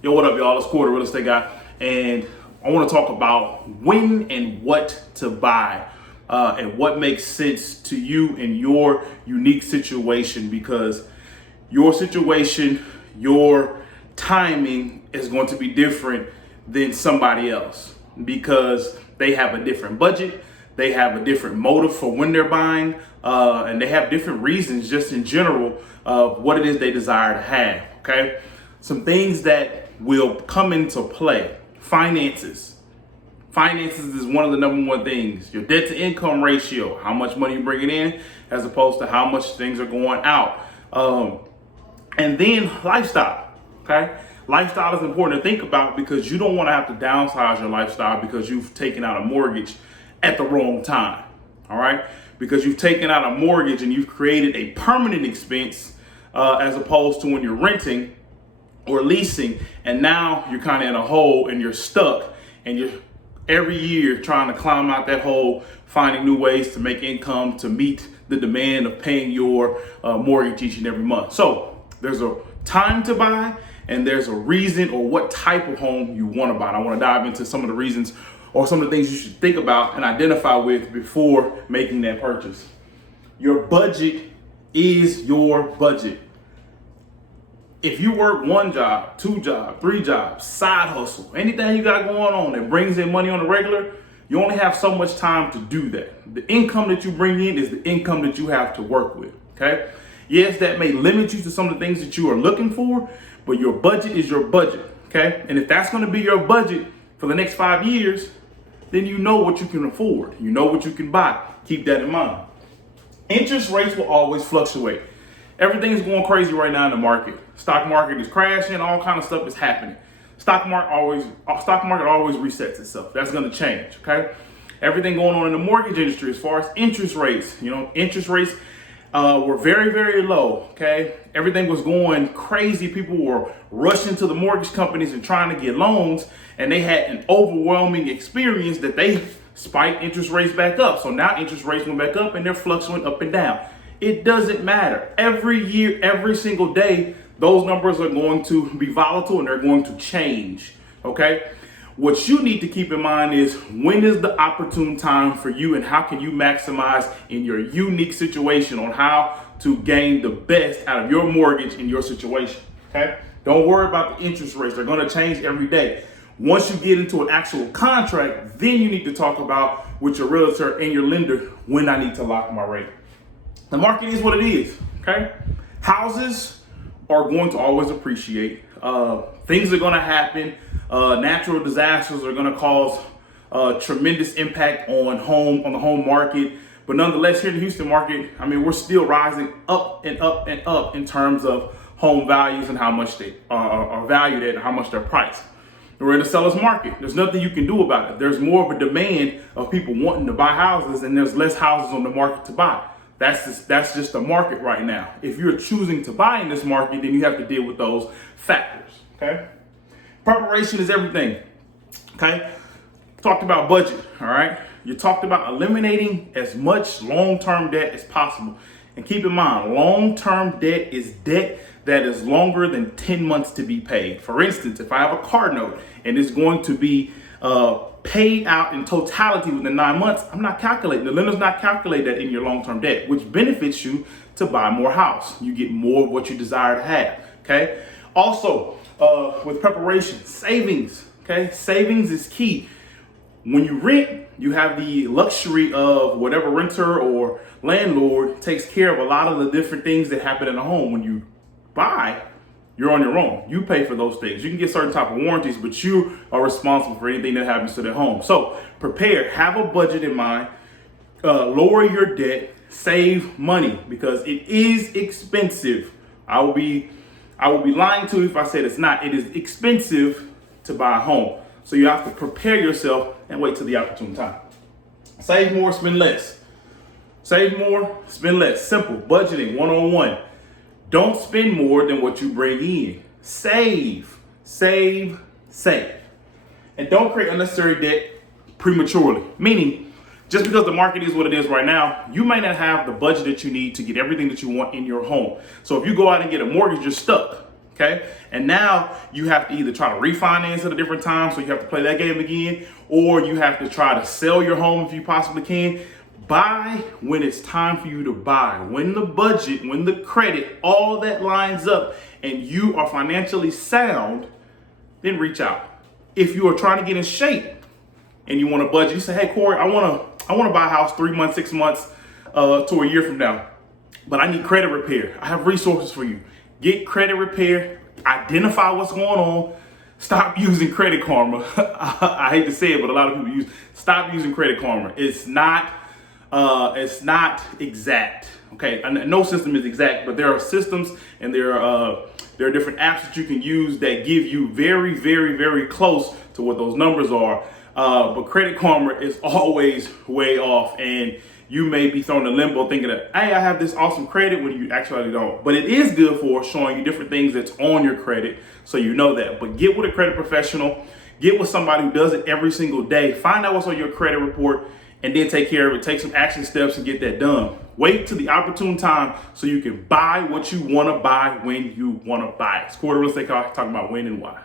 Yo, what up, y'all? It's Cory, real estate guy, and I want to talk about when and what to buy, and what makes sense to you in your unique situation, because your situation, your timing is going to be different than somebody else because they have a different budget, they have a different motive for when they're buying, and they have different reasons just in general of what it is they desire to have. Okay, some things that will come into play. Finances is one of the number one things. Your debt to income ratio, how much money you're bringing in as opposed to how much things are going out. And then lifestyle. Okay, lifestyle is important to think about because you don't want to have to downsize your lifestyle because you've taken out a mortgage at the wrong time. All right, because you've taken out a mortgage and you've created a permanent expense, as opposed to when you're renting or leasing, and now you're kind of in a hole and you're stuck, and you're every year trying to climb out that hole, finding new ways to make income to meet the demand of paying your mortgage each and every month. So there's a time to buy, and there's a reason or what type of home you want to buy. And I want to dive into some of the reasons or some of the things you should think about and identify with before making that purchase. Your budget is your budget. If you work one job, two jobs, three jobs, side hustle, anything you got going on that brings in money on the regular, you only have so much time to do that. The income that you bring in is the income that you have to work with, okay? Yes, that may limit you to some of the things that you are looking for, but your budget is your budget, okay? And if that's gonna be your budget for the next 5 years, then you know what you can afford. You know what you can buy. Keep that in mind. Interest rates will always fluctuate. Everything's going crazy right now in the market. Stock market is crashing. All kind of stuff is happening. Stock market always resets itself. That's going to change. Okay. Everything going on in the mortgage industry as far as interest rates. Interest rates were very, very low. Okay. Everything was going crazy. People were rushing to the mortgage companies and trying to get loans, and they had an overwhelming experience that they spiked interest rates back up. So now interest rates went back up and they're fluctuating up and down. It doesn't matter. Every year, every single day, those numbers are going to be volatile and they're going to change, okay? What you need to keep in mind is when is the opportune time for you and how can you maximize in your unique situation on how to gain the best out of your mortgage in your situation, okay? Don't worry about the interest rates. They're going to change every day. Once you get into an actual contract, then you need to talk about with your realtor and your lender when I need to lock my rate. The market is what it is, okay? Houses are going to always appreciate. Things are going to happen. Natural disasters are going to cause tremendous impact on the home market. But nonetheless, here in the Houston market, I mean, we're still rising up and up and up in terms of home values and how much they are valued at and how much they're priced. We're in a seller's market. There's nothing you can do about it. There's more of a demand of people wanting to buy houses, and there's less houses on the market to buy. That's just the market right now. If you're choosing to buy in this market, then you have to deal with those factors, okay? Preparation is everything, okay? Talked about budget, all right? You talked about eliminating as much long-term debt as possible. And keep in mind, long-term debt is debt that is longer than 10 months to be paid. For instance, if I have a car note and it's going to be paid out in totality within 9 months, I'm not calculating. The lender's not calculating that in your long-term debt, which benefits you to buy more house. You get more of what you desire to have, okay? Also, with preparation, savings, okay? Savings is key. When you rent, you have the luxury of whatever renter or landlord takes care of a lot of the different things that happen in the home. When you buy, you're on your own. You pay for those things. You can get certain type of warranties, but you are responsible for anything that happens to their home. So prepare, have a budget in mind, lower your debt, save money because it is expensive. I will be lying to you if I said it's not. It is expensive to buy a home. So you have to prepare yourself and wait till the opportune time. Save more, spend less. Save more, spend less. Simple, budgeting 101. Don't spend more than what you bring in. Save. And don't create unnecessary debt prematurely. Meaning, just because the market is what it is right now, you may not have the budget that you need to get everything that you want in your home. So if you go out and get a mortgage, you're stuck. Okay. And now you have to either try to refinance at a different time, so you have to play that game again, or you have to try to sell your home if you possibly can. Buy when it's time for you to buy. When the budget, when the credit, all that lines up and you are financially sound, then reach out. If you are trying to get in shape and you want to budget, you say, hey, Cory, I want to buy a house 3 months, 6 months to a year from now, but I need credit repair. I have resources for you. Get credit repair, identify what's going on. Stop using Credit Karma. I hate to say it, but a lot of people stop using Credit Karma. It's not exact. Okay, no system is exact, but there are systems and there are different apps that you can use that give you very, very, very close to what those numbers are. But Credit Karma is always way off, and you may be thrown in limbo thinking that, hey, I have this awesome credit, when you actually don't. But it is good for showing you different things that's on your credit, so you know that. But get with a credit professional, get with somebody who does it every single day, find out what's on your credit report, and then take care of it. Take some action steps and get that done. Wait till the opportune time so you can buy what you want to buy when you want to buy. It's Cory Real Estate Talk, talking about when and why.